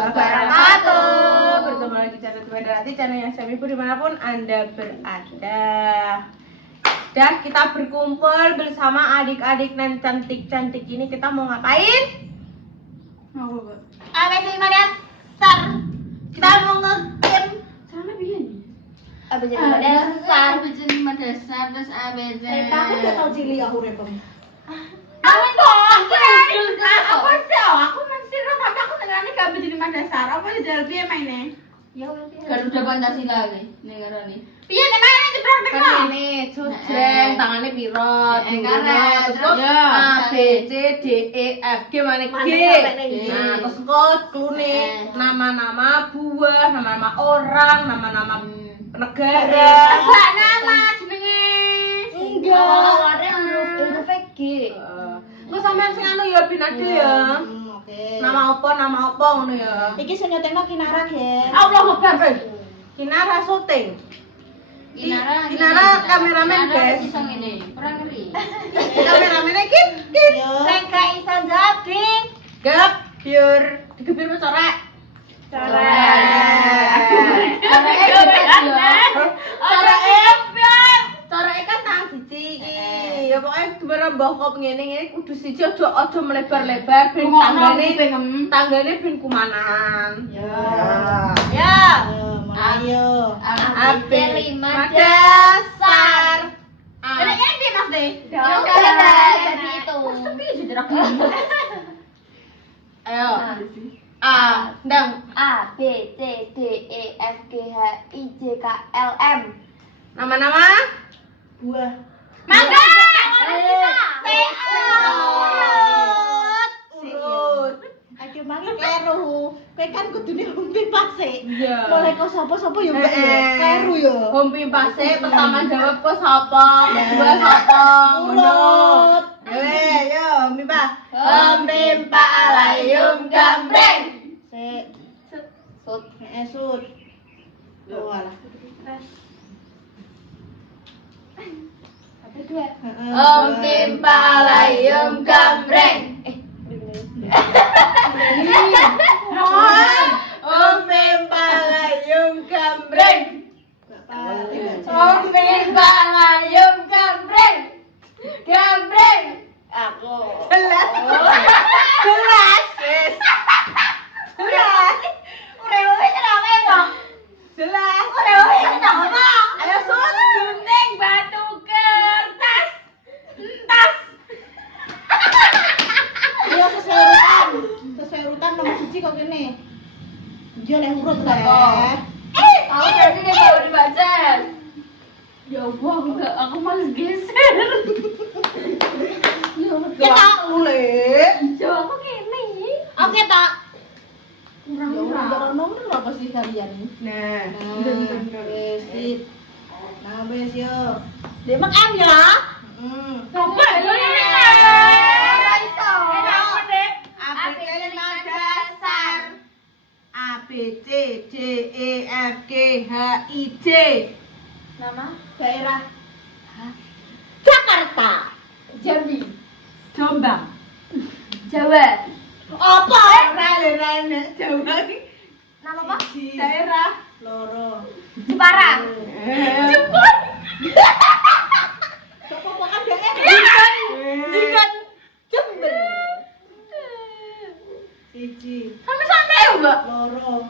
wabarakatuh. Bertemu lagi channel Twedarati, channel yang saya hibur dimanapun Anda berada. Dan kita berkumpul bersama adik-adik dan cantik-cantik ini. Kita mau ngapain? ABC 5 dasar. Kita mau nge-game. Sana biar nih. ABC 5 dasar. ABC 5 dasar terus ABC. Aku udah tau cili aku repot. Aku Apa sih? Aku masih ramah aku nengarane gak ABC 5 dasar. Apa jajal piye maine? Ya wes. Garuda Pancasila iki ning ngarani. Piye nek maine jebrong nek Kan ini jujreng tangane piro? karet. Terus Ya. A B C D E F G mana G. Nah, terus kok klune nama-nama buah, nama-nama orang, nama-nama negara. Enggak nama jenenge. Enggak. Awalnya huruf G. Gue sampean sing anu ya bin adil ya. Oke. Nama apa ngono ya. Iki sing nyetingno Kinara, Gen. Allah Akbar. Kinara syuting. Kinara kameramen, guys. Iso ngene, kurang ngeri. Kameramen iki Sing gak iso jadi. gap biar digebir wis ora. Carake kan tangan siji iki. Ya pokoke merembah kok ngene kudu siji aja melebar-lebar ben tanggane ben kumanan. Ya. Ayo. AB 5 dasar. Nek ndi Mas De? Jadi itu. Ayo. A, ndang. A B C D E F G H I J K L M. Nama-nama? Buah. Mangga. Urut. Aduh mangi kleru. Kowe kan kudune umpi pase. Iya. Mulai kok sapa-sapa ya mbak ya. Kleru ya. Hompi pase pertama jawab kok sapa? Kedua sapa? Ngono. Urut. Yo, hompi pa. Hompi pa alayum gambreng. Sik. Sud. Sud. Oh alah. Apa dua? Hompi pa alayum gambreng. Hompi pa alayum gambreng. Hompi pa alayum gambreng. Gambreng. Aku. Jelas. Jelas. Yes. Jelas. Udah kenapa emang? Jelas. Udah kenapa? Ayo Sun. Gunting batu kertas. Tas. Ayo sesuai urutan nomor siji kok kene. Dia leh urut lah. Aku jadi deh kalau dibaca. Ya Allah, aku males geser. Kita mulai. Jauh aku kene. Oke tak. Kurang nomor apa sih kalian? Nah, Wes sip. Nah, wes yo. 5M ya. Coba lu ini. Raiso. ABC 5 dasar. A B C D E F G H I J. Nama daerah Jakarta. Jambi. Jombang. Jawa. Apa? Rene Jawa iki. Nama apa? Daerah Loro. Jepara. Jepun. Pokoknya daerah. Jikan Jember. Siji. Sampai Mbak. Loro.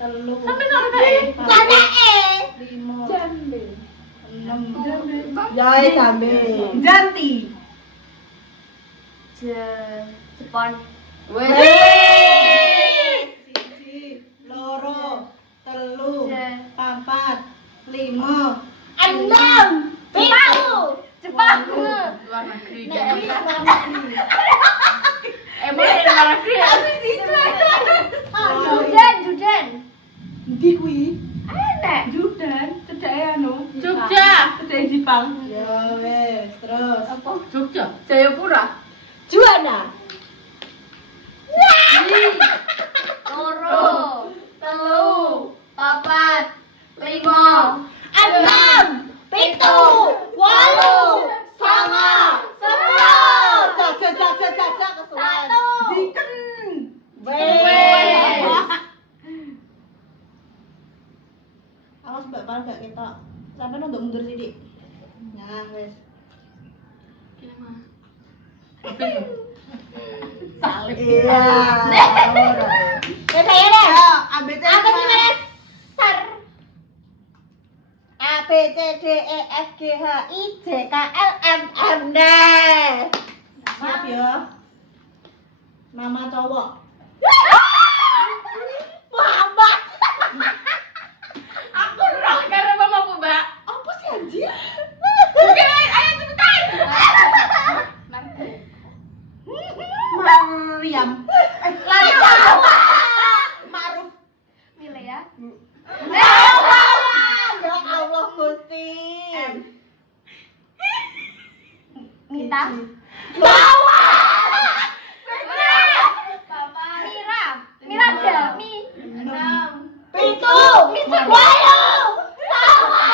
Telu. Sampai. Limo. Jambi. 6. Jai Jambe. Janti. Jepon. Siji. Loro. Telu. Papat. Limo. 6. Jepang. Luar negeri. Emang dari luar negeri ya? Judan. Ndi kuwi? Enak. Judan, cedake anu. Jogja, cedake Jepang. Ya wes, terus. Apa? Jogja, Jayapura. Juana. Loro. Telu. Papat. Lima. 6. 7. 8. 9. 10. Jak kesuwen. Jiken. Weh. mundur sithik. Nah, wis. Salib. Iya. Ya saya deh. Apa sih namanya? Sar. A B C D E F G H I J K L M N D. Siap ya. Nama cowok. Muhammad. Aku roh karena mama aku, Mbak. Apa sih anjir? Oke, ayo cepetan. Maryam. Ma'ruf. Milih ya. Ya Allah Gusti. Mita. Bawa. Miranda. Mi. 6. Pitu. Wayu. Sama.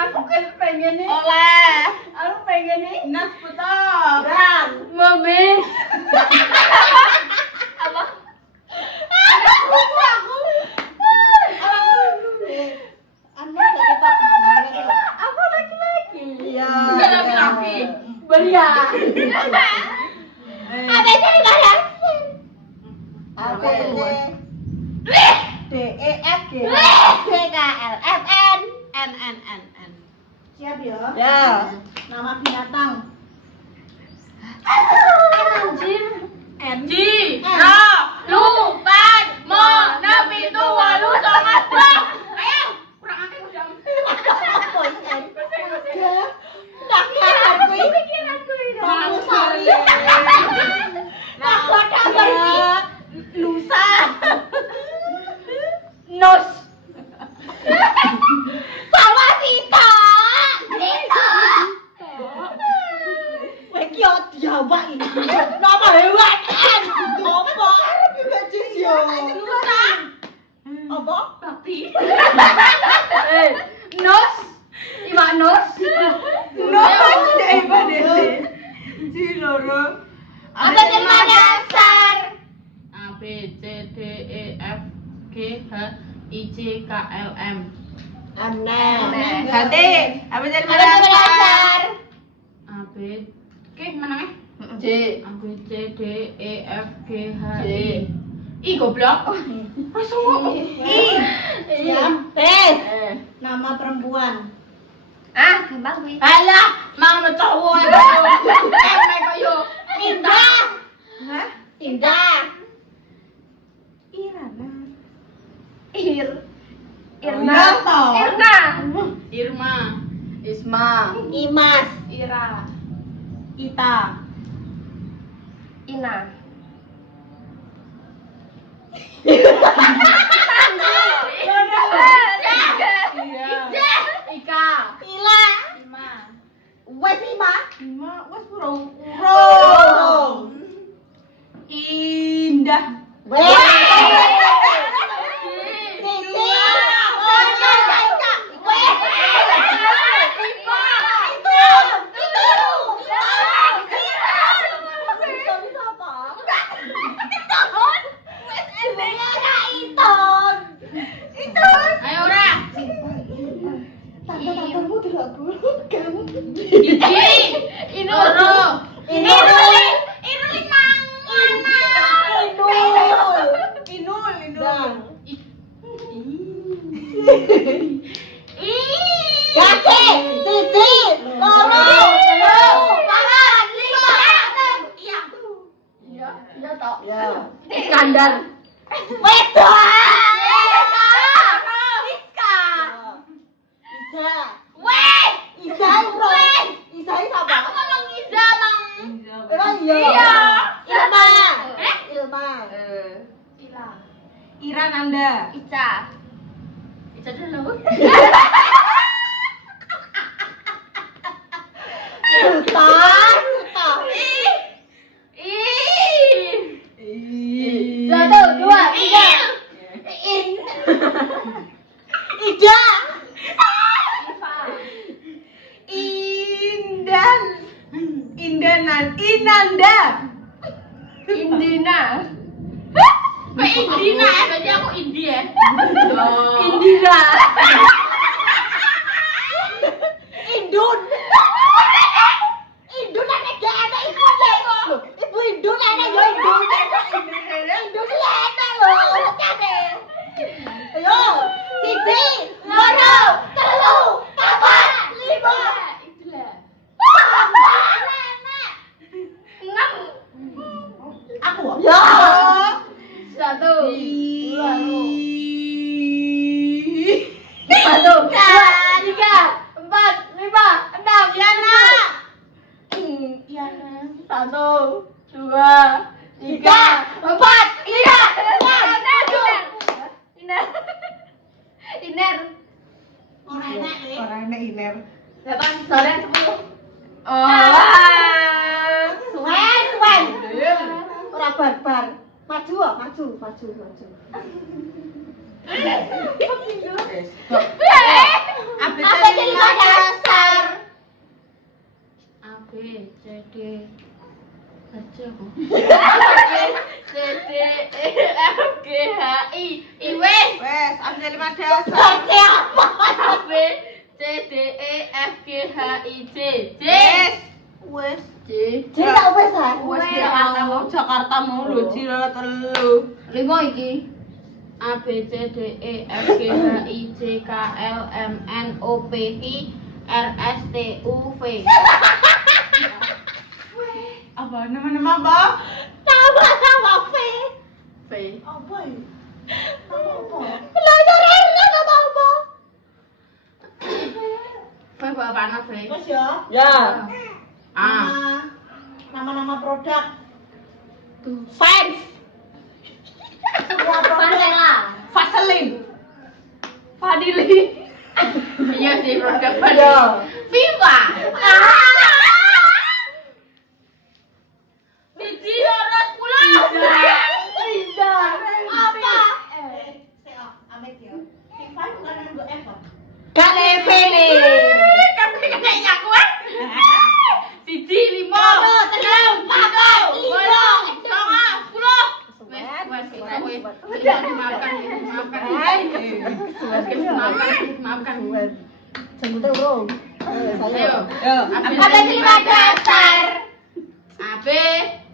Aku kan pengen nih. Oleh. Aku pengen nih. Nas puto. Mami. Apa? Aku laki-laki. Iya. Bukan laki-laki. Belia. Ada cerita yang A B C D E F G H K L M N. Siap ya? Ya. Nama binatang. Anjir. Ji. N. Ro. Lu. Pan. Mo. Na. Pitu. Walu. Songat. Bang. Ayo. Kurang akeh udah. Apa ini? Tak kiran kuwi. Bangku sari. Tak bodoh kuwi. Lusa. Nos. Sawasita. Sita. Kowe ki yo diawak iki. Nama hewan N. Apa arep bacis yo? Lusa. Apa? Bakti. Nos. Iwak nos. No. Tidak hebat deh. Ji loro. Apa nama dasar? A B C D E F G H I J K L M. Ganti. Apa jadi Apa nama dasar? A B Oke, mana J. A B C D E F G H I goblok. I. Siap. Tes. Nama perempuan. Ah, gampang kuwi. Alah, mang cowok itu. Emek kok yo. Indah. Hah? Indah. Irana. Irna. Irna. Irma. Isma. Imas. Ira. Ita. Ina. Ika. Ila. Ima. Wes Ima. Ima wes burung. Urung. Indah. Wes. Ayo ora. Tante-tantemu tidak gurukan. Gigi. Inul. Inul. Iruling mang. Inul. Inul. Kaki, siji, loro, telu, papat, lima, enam. Iya. Iya toh. Ya. Iskandar. Wedok. Rizka. Iza. Wes. Iza bro. Iza siapa? Aku ngomong Iza, Mang. Emang iya. Iya. Ilma. Ilma. Ila. Iran Anda. Ica. Ica dulu. Suta. Suta. Satu, dua, tiga. Ida. Iva. Indan. Indanan. Inanda. Indina. Kok Indina ya? Berarti aku Indi ya? Indira. Indun. Indun ana gak ana ibu ya. Ibu Indun ana yo Indun. Indun ya ana lho, kane. Ayo, siji, loro, telu, papat, lima. Itulah. Enam. Aku. Ya. 1 2 Satu, dua, tiga, empat, lima, enam. Yana. Yana. 1 2 Tiga, empat, lima, enam, tujuh. Iner. Orang enak nih. Orang enak iner. 8 9 10. Suwen. Orang barbar. Maju, maju. Apa jadi dasar? A B C D baca aku. C D E F G H I wes. Wes, ambil 5 dasar. Baca apa? A B C D E F G H I J Wes. Wes. J Jadi tak wes ah. Wes Jakarta mau lho Ciro telu. 5 iki. A B C D E F G H I J K L M N O P Q R S T U V. Apa nama apa? Nama V. V. Apa ini? Apa? Belajar apa? V apa anak V? Terus ya. Ya. A. Nama produk. Tuh. Fans. Semua produk. Vaseline. Fadili. Iya sih produk Iya. Fadili. Viva. Biji loro 10. Bisa. Apa? Amit ya. FIFA bukan untuk Eva. Kalevele. Kamu kayaknya aku kan? Siji 5. 6, 4, 5. Maafkan. Sebutnya bro. Ayo. Apa terima dasar? A B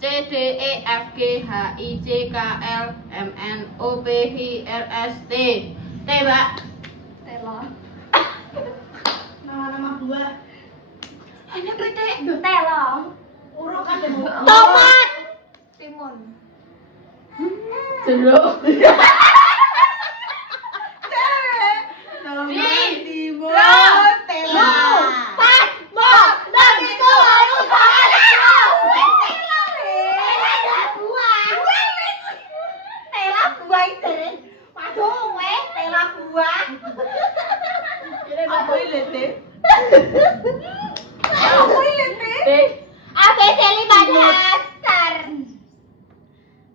C D E F G H I J K L M N O P Q R S T. T, Mbak. Tela. Nama buah. Ini PT Nutella. Urut ada tomat. Timun. Jeruk.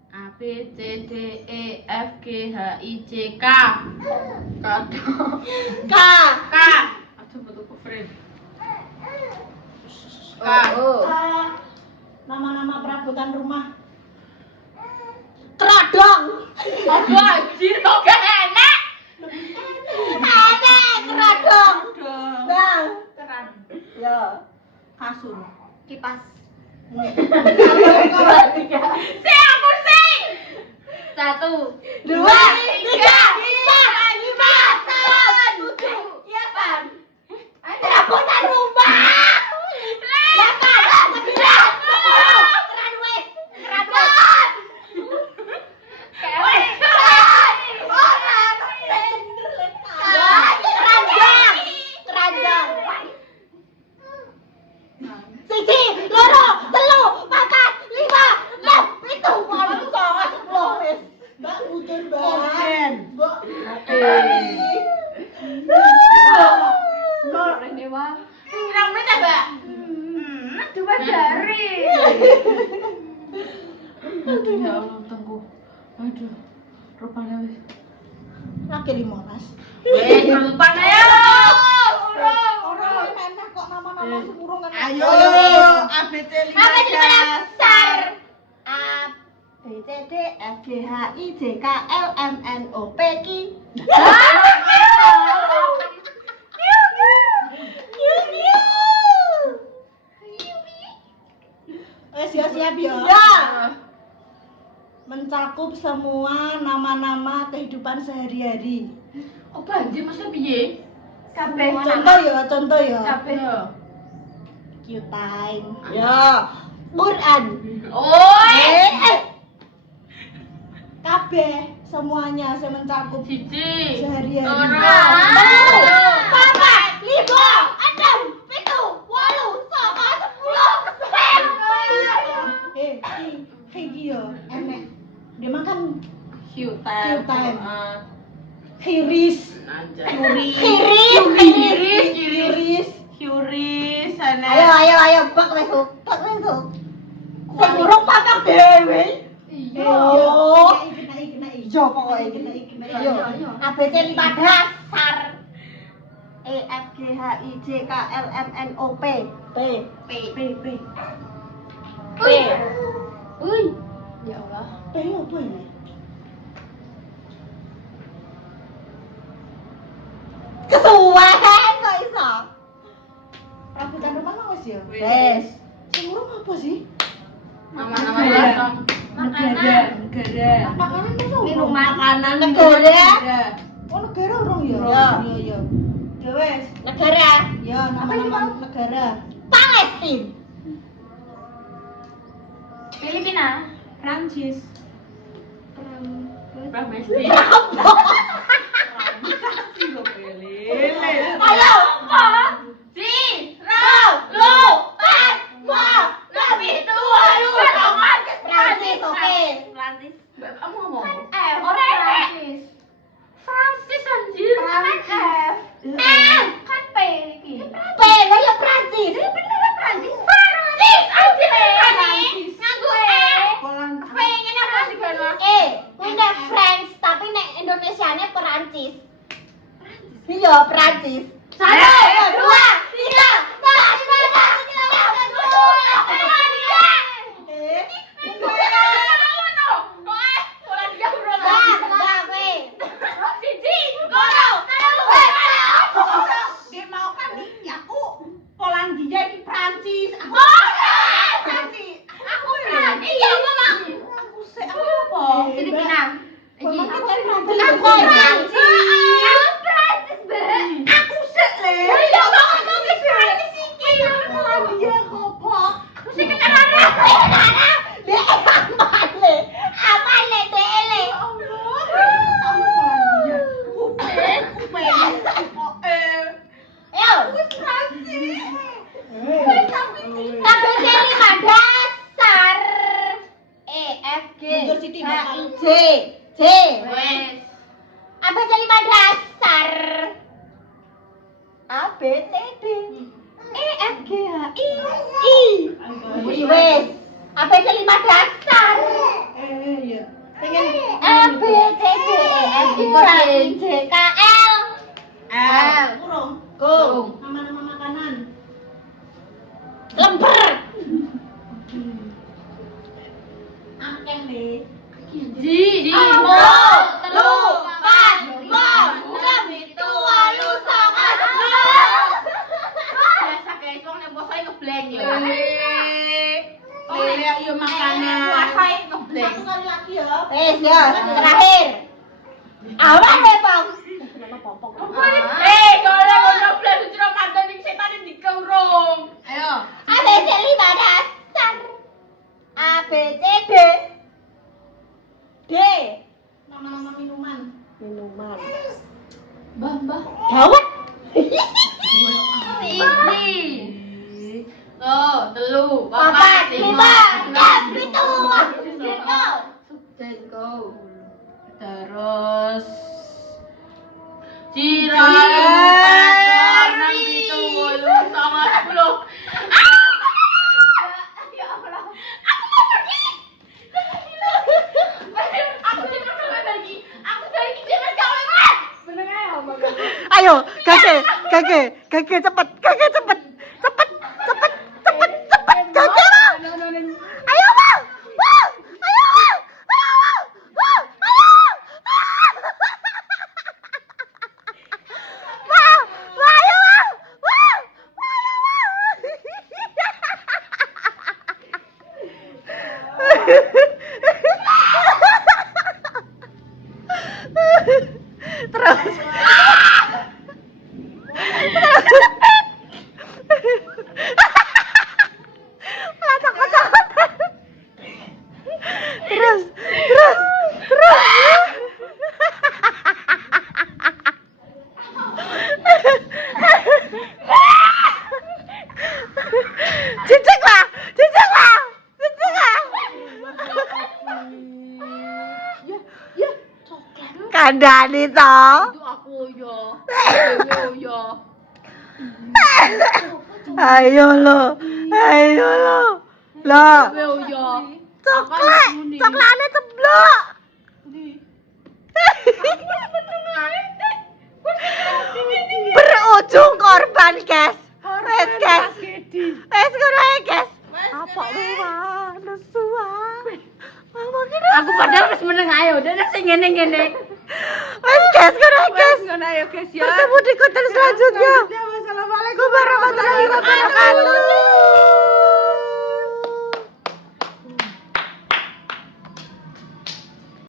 A B C D E F G H I J K. K. Aduh betul ku friend. K. Nama-nama perabotan rumah. Teradong. Apa anjir kok gak enak? Teradong. Bang. Terang. Ya. Kasur. Kipas. Tiga. Aku sih. 1 2, 3, 4, 5, 6, 7. Ya kan? Perabotan rumah. 8, 9, 10. Keran wes. Keran. Orang sender keranjang. Siji, loro, telu, papat, lima, enam, pitu, wolu, songo, sepuluh wis. Mbak butuh mbak. Mbak. Kok ini mah? Pirang menit ya, Mbak? Cuma jari. Aduh ya Allah tengku. Aduh. Rupanya wis. Lagi 15. Wes, perempuan ayo. Orang enak kok nama-nama semurung kan. Ayo, ABC 5 Apa jadi dasar? A D F G H I J K L M N O P Q. Siap ya. Ya. Mencakup semua nama-nama kehidupan sehari-hari. Oh banjir maksudnya piye? Kabeh. Contoh ya. Kabeh. Q-time. Ya. Quran. Oi. Kabeh semuanya saya mencakup Siji. sehari-hari. Loro. Papat, lima, enam, pitu, walu, saka, 10, iki yo enek. Dia makan Q-time. Q-time. Hiris. Curis sana. Ayo, bak lesuk. Sing urung papak dhewe. Iya. Kena. Yo pokoke kena. Yo. ABC 5 dasar. E F G H I J K L M N O P. P. Uy. Ya Allah. P apa ini? Kesuwen kok iso. Rambutan rumah wis ya? Wis. Sing urung apa sih? Nama-nama Negara. belakang. Negara. Makanan masa urung? Minuman. Makanan Negara. negara. Oh, negara urung ya? Urung. Iya. Ya wes. Negara. Ya, nama-nama negara. Palestina. Filipina. Prancis. Pramesti. Ayo. Si. Prancis, oke. Kamu ngomong. F. Orang Prancis. Francis anjir. F. Ah, Kan P iki. P, lo ya Prancis. Bener Prancis. Francis anjir. Nganggo Poland. ngene apa digana? Ini French, tapi nek Indonesianya Perancis. Iya, Perancis. 1, 2, 3, 4, 5, 6, 7, 8, 9, 10. Dia mau kan nih, aku Polandia di Prancis. Aku Prancis. Aku Prancis. Iya, aku mau. Aku se apa? Filipina. Iki. Aku Prancis. Aku Prancis. Prancis, Be. Aku se le. Iya, mau ngomong ke Francis iki. Polandia kok. Mesti keterangan. Dia amale dele. Ayo. KBC 5 dasar. E F G H I J. Wes. ABC 5 dasar. A B C D E F G H I. Wes. ABC 5 dasar. A B C D E F G H I J K L. L. Gung. Nama-nama makanan. Lemper. Akeh nih. Ji. Loro, telu, papat, lima, enam, pitu, walu, sanga, 10. Biasa guys, wong nek poso ngeblank ya. Lele ayo makanan. Puasa ngeblank. Satu kali lagi ya. Wes ya, terakhir. Awas ya, Bang. Kalau ngeblank lucu Ramadan ning setan di kaurung. Ayo. ABC 5 dasar. A B C D. D. Nama-nama minuman. Mbah. Dawet. Siji. Tuh, telu, Papat, lima, enam, pitu. Let's go. Terus Cirebon, 6, 7, 8, 9, 10. Ya Allah. Aku lagi. Aku dari kijaman kawan. Bener ae omong. Ayo, kakek, cepet, cepet. Kakek. Ayo, Bang. Ayo, Bang. Terus. Terus. Cicik lah. Kandani toh. Itu aku yo. Yo. Ayo lo. Lah, Yo. coklatnya ceblok. Berujung korban, guys. Wes, guys. Wes ngono ae, guys. Apa wah, nesu ah. Mama kira Aku padahal wis meneng ayo, udah sing ngene-ngene. wes, guys, ngono ae, guys. Ngono ayo guys ya. Bertemu di konten selanjutnya. Wassalamualaikum Warahmatullahi wabarakatuh.